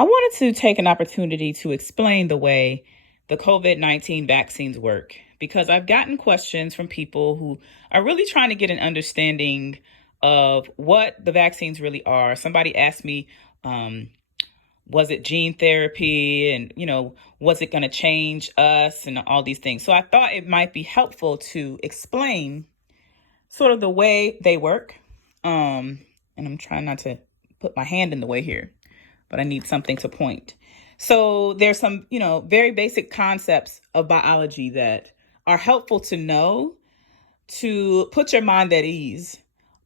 I wanted to take an opportunity to explain the way the COVID-19 vaccines work because I've gotten questions from people who are really trying to get an understanding of what the vaccines really are. Somebody asked me, was it gene therapy and, was it going to change us and all these things? So I thought it might be helpful to explain sort of the way they work. And I'm trying not to put my hand in the way here, but I need something to point. So there's some, very basic concepts of biology that are helpful to know to put your mind at ease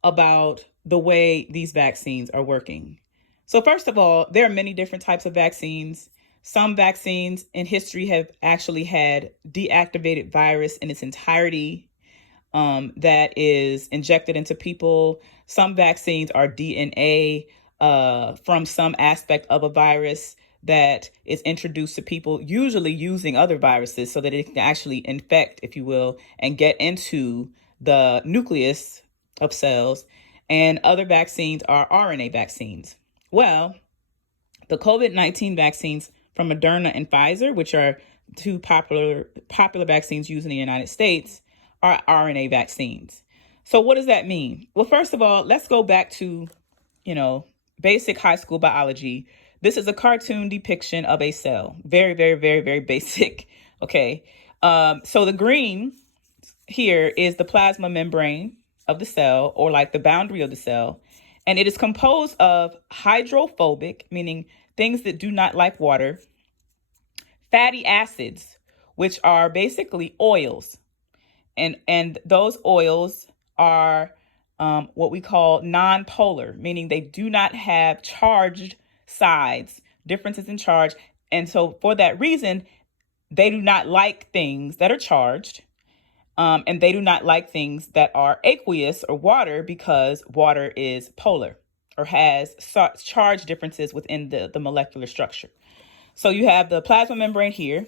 about the way these vaccines are working. So first of all, there are many different types of vaccines. Some vaccines in history have actually had deactivated virus in its entirety that is injected into people. Some vaccines are DNA from some aspect of a virus that is introduced to people, usually using other viruses so that it can actually infect, if you will, and get into the nucleus of cells. And other vaccines are RNA vaccines. Well, the COVID-19 vaccines from Moderna and Pfizer, which are two popular vaccines used in the United States, are RNA vaccines. So what does that mean? Well, first of all, let's go back to, basic high school biology. This is a cartoon depiction of a cell. Very, very, very, very basic. Okay. So the green here is the plasma membrane of the cell, or like the boundary of the cell. And it is composed of hydrophobic, meaning things that do not like water, fatty acids, which are basically oils. And those oils are what we call non-polar, meaning they do not have charged sides, differences in charge. And so for that reason, they do not like things that are charged. And they do not like things that are aqueous or water, because water is polar or has charge differences within the molecular structure. So you have the plasma membrane here,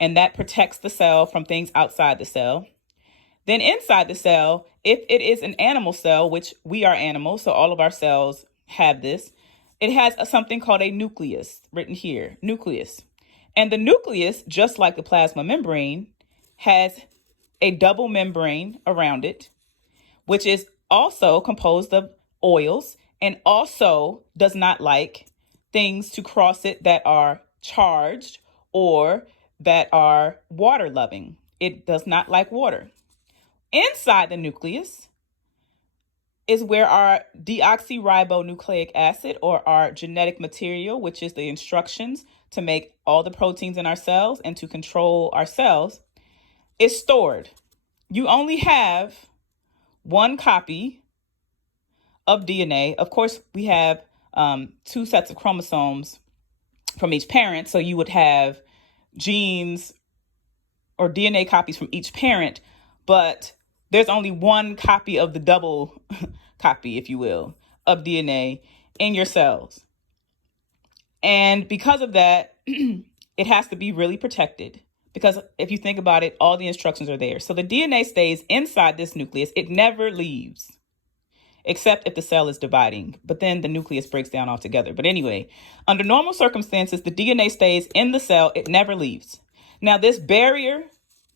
and that protects the cell from things outside the cell. Then inside the cell, if it is an animal cell, which we are animals, so all of our cells have this, it has something called a nucleus, written here, nucleus. And the nucleus, just like the plasma membrane, has a double membrane around it, which is also composed of oils and also does not like things to cross it that are charged or that are water loving. It does not like water. Inside the nucleus is where our deoxyribonucleic acid, or our genetic material, which is the instructions to make all the proteins in our cells and to control our cells, is stored. You only have one copy of DNA. Of course, we have two sets of chromosomes from each parent. So you would have genes or DNA copies from each parent, but there's only one copy of the double copy, if you will, of DNA in your cells. And because of that, it has to be really protected. Because if you think about it, all the instructions are there. So the DNA stays inside this nucleus. It never leaves, except if the cell is dividing. But then the nucleus breaks down altogether. But anyway, under normal circumstances, the DNA stays in the cell. It never leaves. Now, this barrier,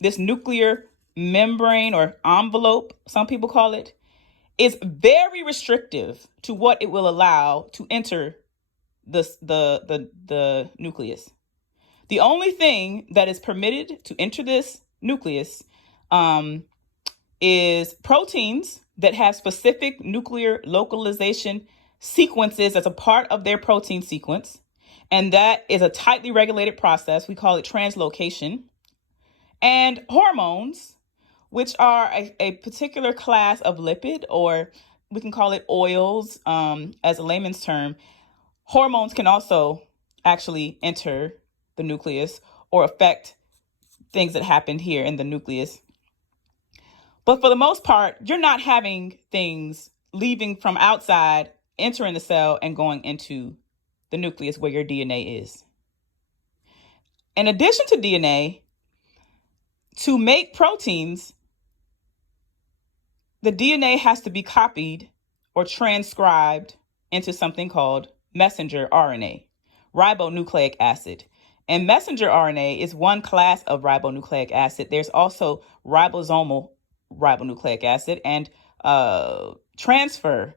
this nuclear membrane or envelope, some people call it, is very restrictive to what it will allow to enter the nucleus. The only thing that is permitted to enter this nucleus is proteins that have specific nuclear localization sequences as a part of their protein sequence. And that is a tightly regulated process. We call it translocation. And hormones, which are a particular class of lipid, or we can call it oils as a layman's term. Hormones can also actually enter the nucleus or affect things that happen here in the nucleus. But for the most part, you're not having things leaving from outside, entering the cell and going into the nucleus where your DNA is. In addition to DNA, to make proteins, the DNA has to be copied or transcribed into something called messenger RNA. ribonucleic acid. And messenger RNA is one class of ribonucleic acid. There's also ribosomal ribonucleic acid and transfer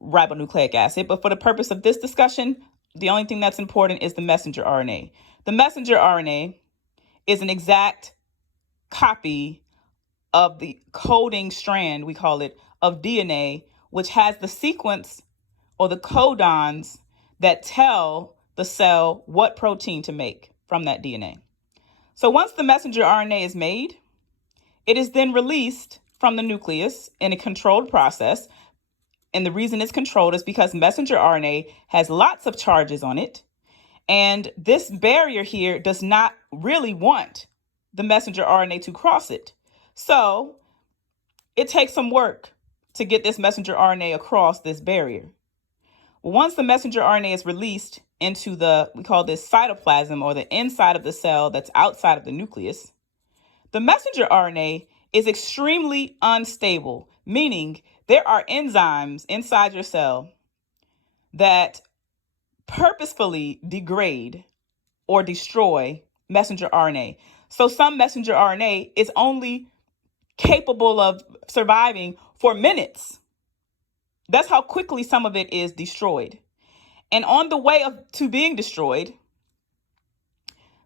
ribonucleic acid. But for the purpose of this discussion, the only thing that's important is the messenger RNA. The messenger RNA is an exact copy of the coding strand, we call it, of DNA, which has the sequence or the codons that tell the cell what protein to make from that DNA. So once the messenger RNA is made, it is then released from the nucleus in a controlled process. And the reason it's controlled is because messenger RNA has lots of charges on it. And this barrier here does not really want the messenger RNA to cross it. So it takes some work to get this messenger RNA across this barrier. Once the messenger RNA is released into we call this cytoplasm, or the inside of the cell that's outside of the nucleus, the messenger RNA is extremely unstable, meaning there are enzymes inside your cell that purposefully degrade or destroy messenger RNA. So some messenger RNA is only capable of surviving for minutes. That's how quickly some of it is destroyed. And on the way to being destroyed,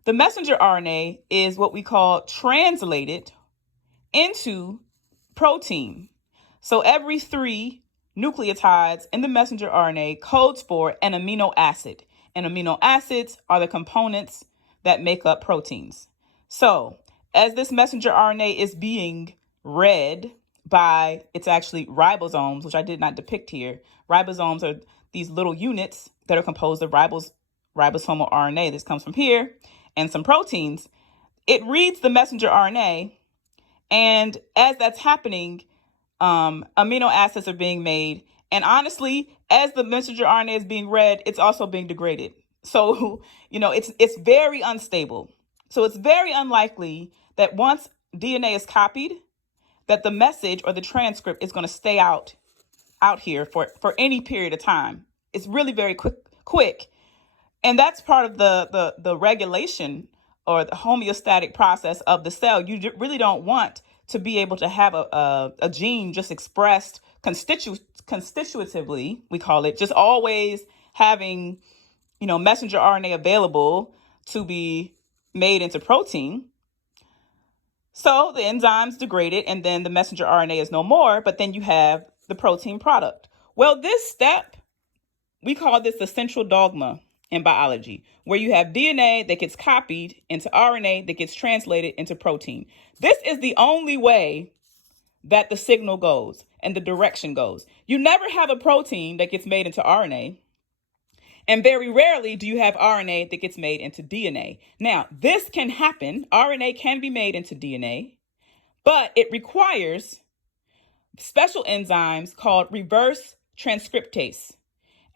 the messenger RNA is what we call translated into protein. So every 3 nucleotides in the messenger RNA codes for an amino acid. And amino acids are the components that make up proteins. So as this messenger RNA is being read by, it's actually ribosomes, which I did not depict here. Ribosomes are these little units that are composed of ribosomal RNA. This comes from here, and some proteins. It reads the messenger RNA, and as that's happening, amino acids are being made. And honestly, as the messenger RNA is being read, it's also being degraded. So, it's very unstable. So it's very unlikely that once DNA is copied, that the message or the transcript is going to stay out here for any period of time. It's really very quick. And that's part of the regulation or the homeostatic process of the cell. You really don't want to be able to have a gene just expressed constitutively, we call it, just always having, messenger RNA available to be made into protein. So the enzymes degrade it, and then the messenger RNA is no more, but then you have the protein product. Well, this step, we call this the central dogma in biology, where you have DNA that gets copied into RNA that gets translated into protein. This is the only way that the signal goes and the direction goes. You never have a protein that gets made into RNA. And very rarely do you have RNA that gets made into DNA. Now, this can happen. RNA can be made into DNA, but it requires special enzymes called reverse transcriptase.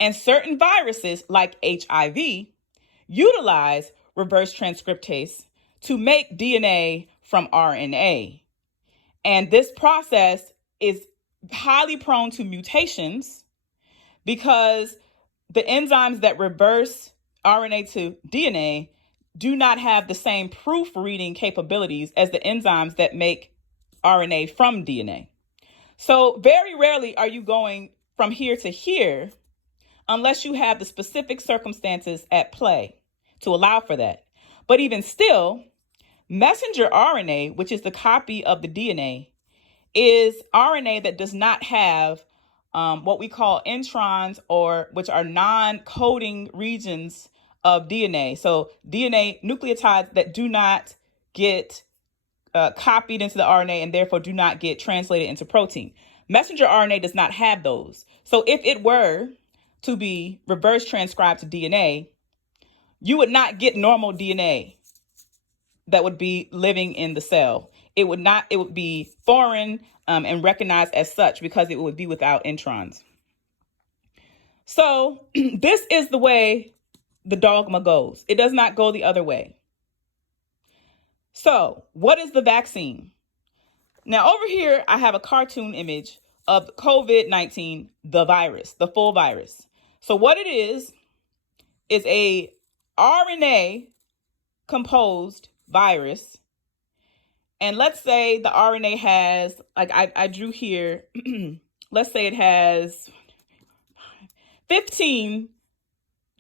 And certain viruses, like HIV, utilize reverse transcriptase to make DNA from RNA. And this process is highly prone to mutations because the enzymes that reverse RNA to DNA do not have the same proofreading capabilities as the enzymes that make RNA from DNA. So very rarely are you going from here to here unless you have the specific circumstances at play to allow for that. But even still, messenger RNA, which is the copy of the DNA, is RNA that does not have what we call introns, or which are non-coding regions of DNA. So DNA nucleotides that do not get copied into the RNA and therefore do not get translated into protein. Messenger RNA does not have those. So if it were to be reverse transcribed to DNA, you would not get normal DNA that would be living in the cell. It would be foreign and recognized as such because it would be without introns. So this is the way the dogma goes. It does not go the other way. So what is the vaccine? Now over here, I have a cartoon image of COVID-19, the virus, the full virus. So what it is a RNA composed virus. And let's say the RNA has, like I drew here, let's say it has 15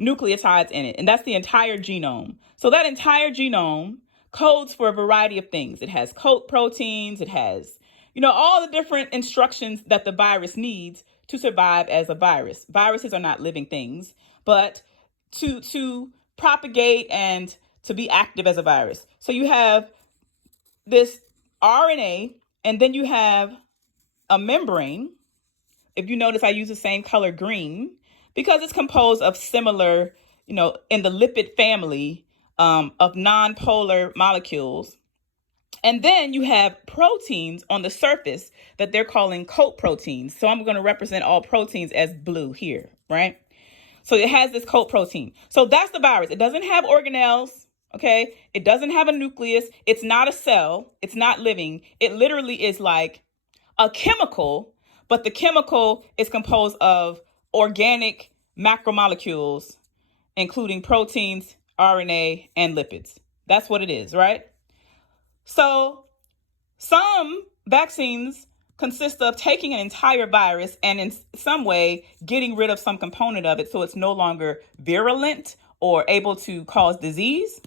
nucleotides in it, and that's the entire genome. So that entire genome codes for a variety of things. It has coat proteins, it has, all the different instructions that the virus needs to survive as a virus. Viruses are not living things, but to propagate and to be active as a virus. So you have this RNA, and then you have a membrane. If you notice, I use the same color green because it's composed of similar, in the lipid family of non-polar molecules. And then you have proteins on the surface that they're calling coat proteins. So I'm going to represent all proteins as blue here, right? So it has this coat protein. So that's the virus. It doesn't have organelles, okay? It doesn't have a nucleus. It's not a cell. It's not living. It literally is like a chemical, but the chemical is composed of organic macromolecules, including proteins, RNA, and lipids. That's what it is, right? So some vaccines consist of taking an entire virus and in some way getting rid of some component of it so it's no longer virulent or able to cause disease.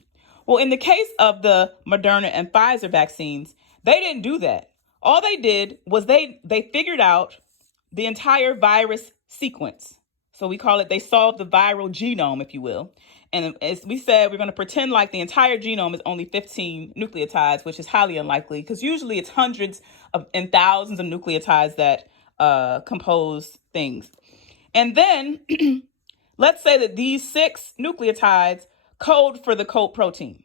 Well, in the case of the Moderna and Pfizer vaccines, they didn't do that. All they did was they figured out the entire virus sequence. So we call it, they solved the viral genome, if you will. And as we said, we're going to pretend like the entire genome is only 15 nucleotides, which is highly unlikely because usually it's hundreds and thousands of nucleotides that compose things. And then let's say that these 6 nucleotides code for the coat protein.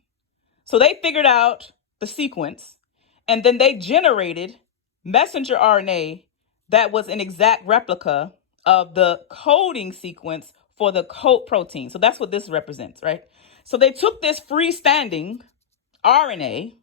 So they figured out the sequence, and then they generated messenger RNA that was an exact replica of the coding sequence for the coat protein. So that's what this represents, right? So they took this freestanding RNA,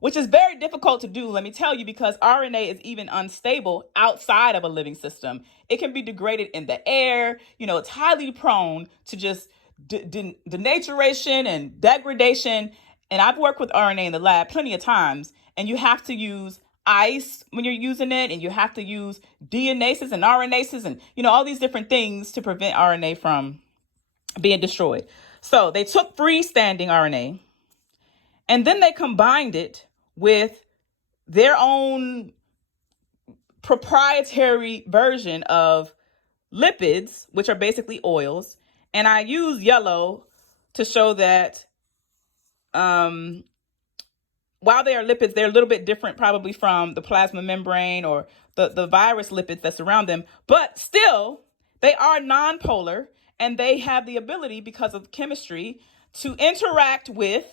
which is very difficult to do, let me tell you, because RNA is even unstable outside of a living system. It can be degraded in the air. It's highly prone to just denaturation and degradation. And I've worked with RNA in the lab plenty of times, and you have to use ice when you're using it, and you have to use DNases and RNases and, all these different things to prevent RNA from being destroyed. So they took freestanding RNA, and then they combined it with their own proprietary version of lipids, which are basically oils. And I use yellow to show that while they are lipids, they're a little bit different probably from the plasma membrane or the virus lipids that surround them. But still, they are non-polar, and they have the ability, because of chemistry, to interact with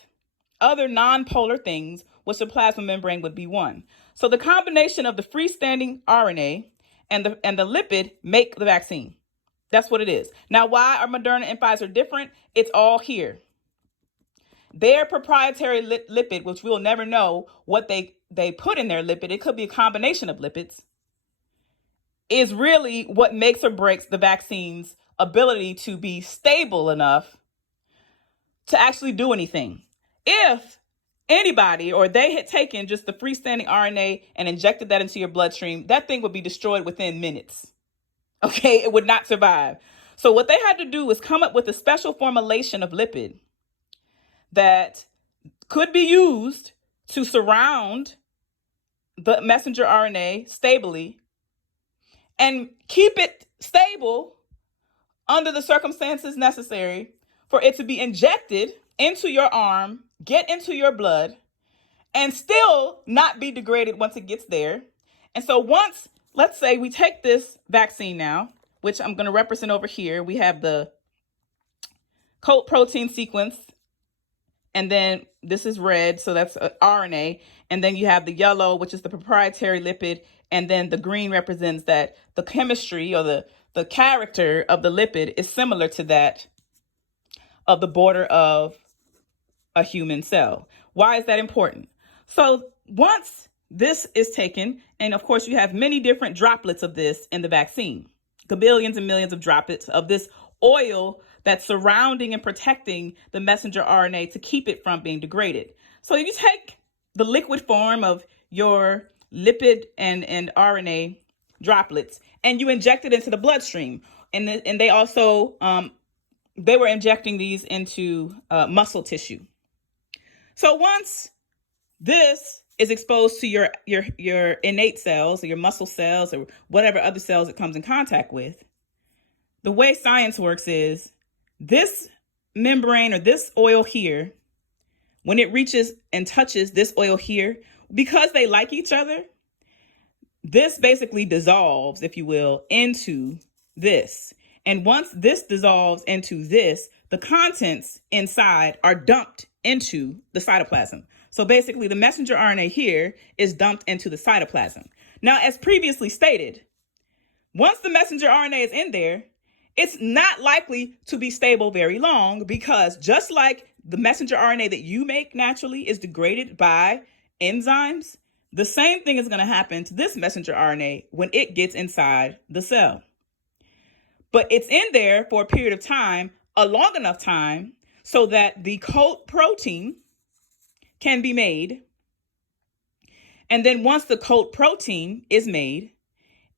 other non-polar things, which the plasma membrane would be one. So the combination of the freestanding RNA and the lipid make the vaccine. That's what it is. Now, why are Moderna and Pfizer different? It's all here. Their proprietary lipid, which we'll never know what they put in their lipid, it could be a combination of lipids, is really what makes or breaks the vaccine's ability to be stable enough to actually do anything. If anybody or they had taken just the freestanding RNA and injected that into your bloodstream, that thing would be destroyed within minutes. Okay, it would not survive. So what they had to do was come up with a special formulation of lipid that could be used to surround the messenger RNA stably and keep it stable under the circumstances necessary for it to be injected into your arm, get into your blood, and still not be degraded once it gets there. And so once, let's say we take this vaccine now, which I'm going to represent over here. We have the coat protein sequence, and then this is red, so that's RNA. And then you have the yellow, which is the proprietary lipid. And then the green represents that the chemistry or the character of the lipid is similar to that of the border of a human cell. Why is that important? So once this is taken, and of course you have many different droplets of this in the vaccine, the billions and millions of droplets of this oil that's surrounding and protecting the messenger RNA to keep it from being degraded. So you take the liquid form of your lipid and RNA droplets and you inject it into the bloodstream. And they also, they were injecting these into muscle tissue. So once this is exposed to your innate cells or your muscle cells or whatever other cells it comes in contact with, the way science works is this membrane or this oil here, when it reaches and touches this oil here, because they like each other, this basically dissolves, if you will, into this. And once this dissolves into this, the contents inside are dumped into the cytoplasm. So basically the messenger RNA here is dumped into the cytoplasm. Now, as previously stated, once the messenger RNA is in there, it's not likely to be stable very long, because just like the messenger RNA that you make naturally is degraded by enzymes, the same thing is going to happen to this messenger RNA when it gets inside the cell. But it's in there for a period of time, a long enough time, so that the coat protein can be made. And then once the coat protein is made,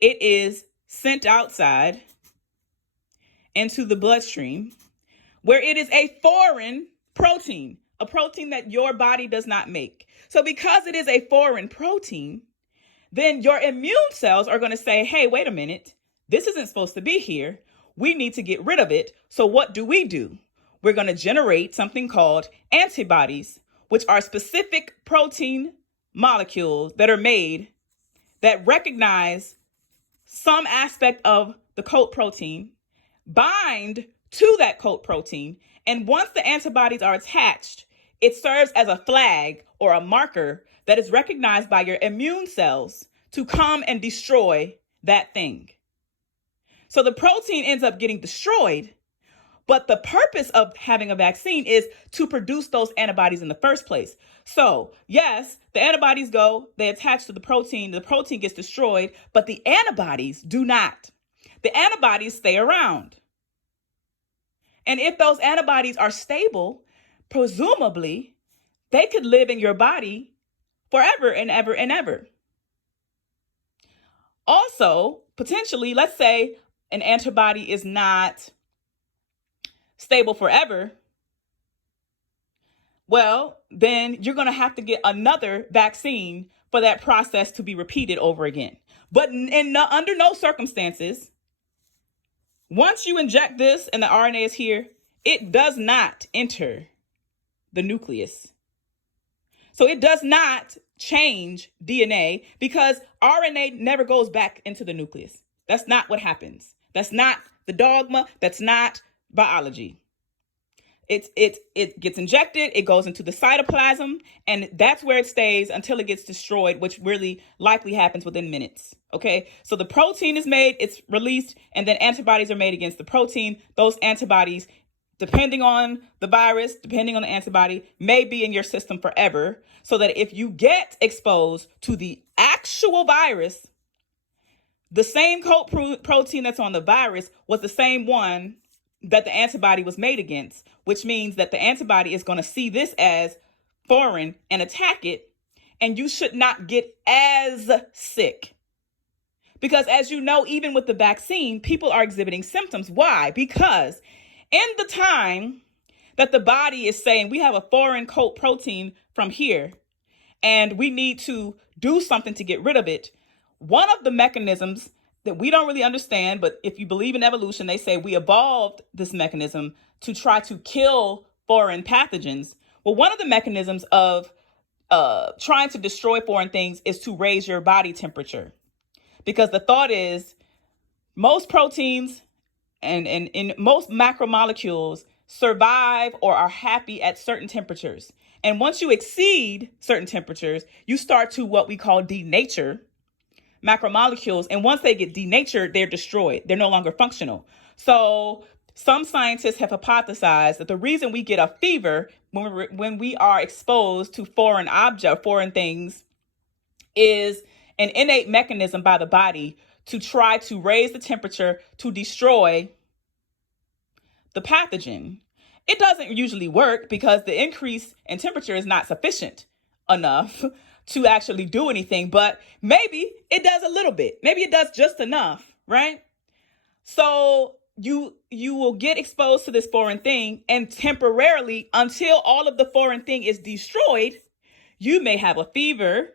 it is sent outside into the bloodstream, where it is a foreign protein, a protein that your body does not make. So because it is a foreign protein, then your immune cells are going to say, hey, wait a minute, this isn't supposed to be here. We need to get rid of it. So what do? We're going to generate something called antibodies, which are specific protein molecules that are made that recognize some aspect of the coat protein, bind to that coat protein, and once the antibodies are attached, it serves as a flag or a marker that is recognized by your immune cells to come and destroy that thing. So the protein ends up getting destroyed, but the purpose of having a vaccine is to produce those antibodies in the first place. So yes, the antibodies go, they attach to the protein gets destroyed, but the antibodies do not. The antibodies stay around. And if those antibodies are stable, presumably they could live in your body forever and ever and ever. Also, potentially, let's say an antibody is not stable forever. Well, then you're going to have to get another vaccine for that process to be repeated over again. But under no circumstances, once you inject this and the RNA is here, it does not enter the nucleus. So it does not change DNA, because RNA never goes back into the nucleus. That's not what happens. That's not the dogma. That's not biology. It gets injected, it goes into the cytoplasm, and that's where it stays until it gets destroyed, which really likely happens within minutes. Okay, so the protein is made, it's released, and then antibodies are made against the protein. Those antibodies, depending on the virus, depending on the antibody, may be in your system forever, so that if you get exposed to the actual virus, the same coat protein that's on the virus was the same one that the antibody was made against, which means that the antibody is going to see this as foreign and attack it, and you should not get as sick. Because as you know, even with the vaccine, people are exhibiting symptoms. Why? Because in the time that the body is saying we have a foreign coat protein from here, and we need to do something to get rid of it, one of the mechanisms that we don't really understand, but if you believe in evolution, they say we evolved this mechanism to try to kill foreign pathogens. Well, one of the mechanisms of trying to destroy foreign things is to raise your body temperature. Because the thought is most proteins and most macromolecules survive or are happy at certain temperatures. And once you exceed certain temperatures, you start to what we call denature macromolecules. And once they get denatured, they're destroyed. They're no longer functional. So some scientists have hypothesized that the reason we get a fever when we are exposed to foreign things is an innate mechanism by the body to try to raise the temperature to destroy the pathogen. It doesn't usually work because the increase in temperature is not sufficient enough to actually do anything, but maybe it does a little bit. Maybe it does just enough, right? So you will get exposed to this foreign thing, and temporarily, until all of the foreign thing is destroyed, you may have a fever,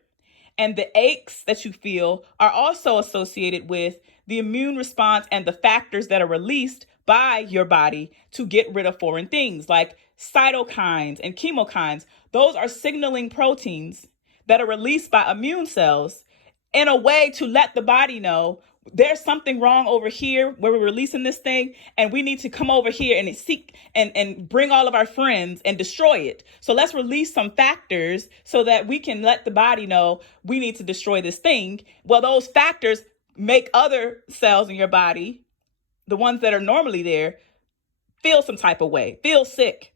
and the aches that you feel are also associated with the immune response and the factors that are released by your body to get rid of foreign things like cytokines and chemokines. Those are signaling proteins that are released by immune cells in a way to let the body know there's something wrong over here where we're releasing this thing, and we need to come over here and seek and bring all of our friends and destroy it. So let's release some factors so that we can let the body know we need to destroy this thing. Well, those factors make other cells in your body, the ones that are normally there, feel some type of way, feel sick.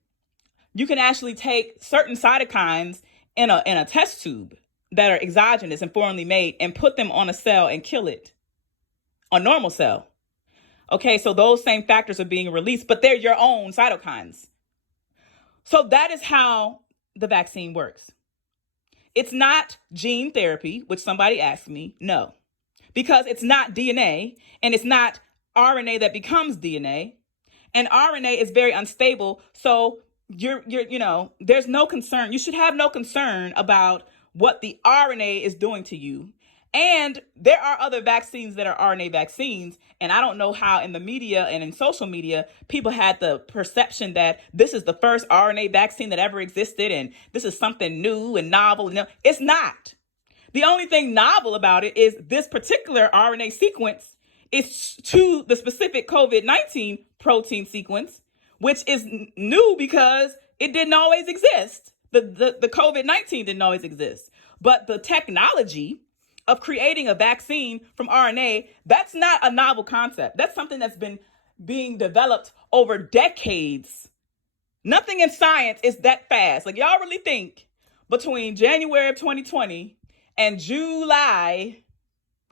You can actually take certain cytokines in a test tube that are exogenous and foreignly made and put them on a cell and kill it. A normal cell. Okay, so those same factors are being released, but they're your own cytokines. So that is how the vaccine works. It's not gene therapy, which somebody asked me. No, because it's not DNA, and it's not RNA that becomes DNA, and RNA is very unstable. So there's no concern. You should have no concern about what the RNA is doing to you. And there are other vaccines that are RNA vaccines. And I don't know how in the media and in social media, people had the perception that this is the first RNA vaccine that ever existed. And this is something new and novel. No, it's not. The only thing novel about it is this particular RNA sequence is to the specific COVID-19 protein sequence, which is new because it didn't always exist. The COVID-19 didn't always exist. But the technology of creating a vaccine from RNA, that's not a novel concept. That's something that's been being developed over decades. Nothing in science is that fast. Like, y'all really think between January of 2020 and July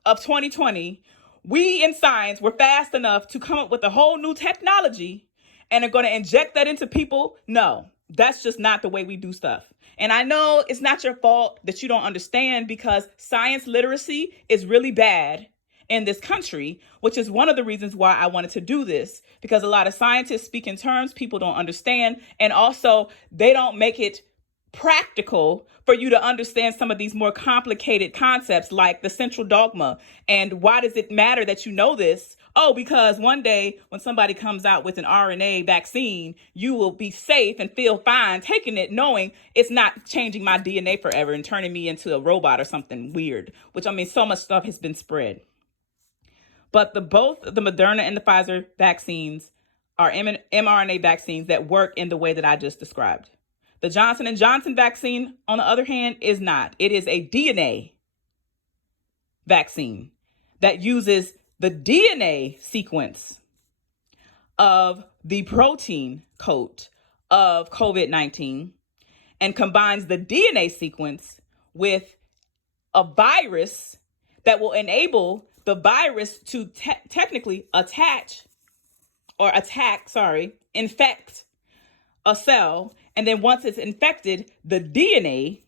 of 2020, we in science were fast enough to come up with a whole new technology and are going to inject that into people? No, that's just not the way we do stuff. And I know it's not your fault that you don't understand, because science literacy is really bad in this country, which is one of the reasons why I wanted to do this, because a lot of scientists speak in terms people don't understand. And also they don't make it practical for you to understand some of these more complicated concepts like the central dogma. And why does it matter that you know this? Oh, because one day when somebody comes out with an RNA vaccine, you will be safe and feel fine taking it, knowing it's not changing my DNA forever and turning me into a robot or something weird, which, I mean, so much stuff has been spread. But both the Moderna and the Pfizer vaccines are mRNA vaccines that work in the way that I just described. The Johnson & Johnson vaccine, on the other hand, is not. It is a DNA vaccine that uses the DNA sequence of the protein coat of COVID-19 and combines the DNA sequence with a virus that will enable the virus to technically infect a cell. And then once it's infected, the DNA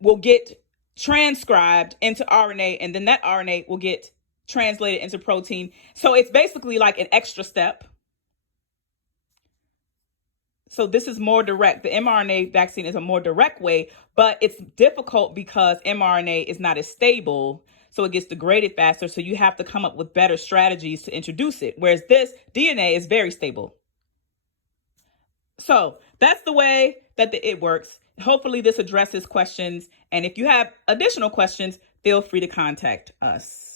will get transcribed into RNA, and then that RNA will get translated into protein. So it's basically like an extra step. So this is more direct. The mRNA vaccine is a more direct way, but it's difficult because mRNA is not as stable. So it gets degraded faster. So you have to come up with better strategies to introduce it. Whereas this DNA is very stable. So that's the way that it works. Hopefully this addresses questions. And if you have additional questions, feel free to contact us.